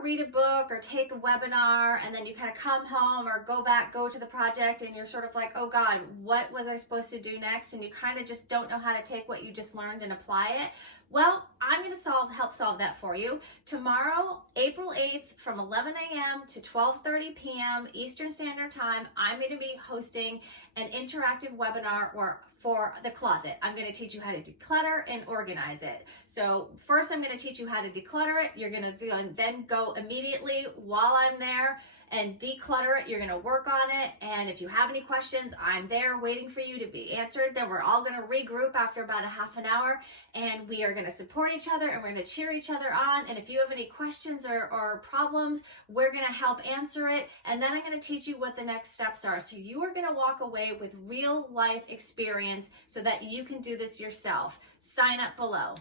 ever read a book or take a webinar and then you kind of come home or go to the project and you're sort of like, oh God, what was I supposed to do next? And you kind of just don't know how to take what you just learned and apply it. Well, I'm going to help solve that for you. Tomorrow, April 8th, from 11 a.m. to 12:30 p.m. Eastern Standard Time, I'm going to be hosting an interactive webinar for the closet. I'm going to teach you how to declutter and organize it. So first, I'm going to teach you how to declutter it. You're going to then go immediately while I'm there and declutter it. You're going to work on it. And if you have any questions, I'm there waiting for you to be answered. Then we're all going to regroup after about a half an hour, and we are going to support each other and we're going to cheer each other on. And if you have any questions or problems, we're going to help answer it. And then I'm going to teach you what the next steps are. So you are going to walk away with real life experience so that you can do this yourself. Sign up below.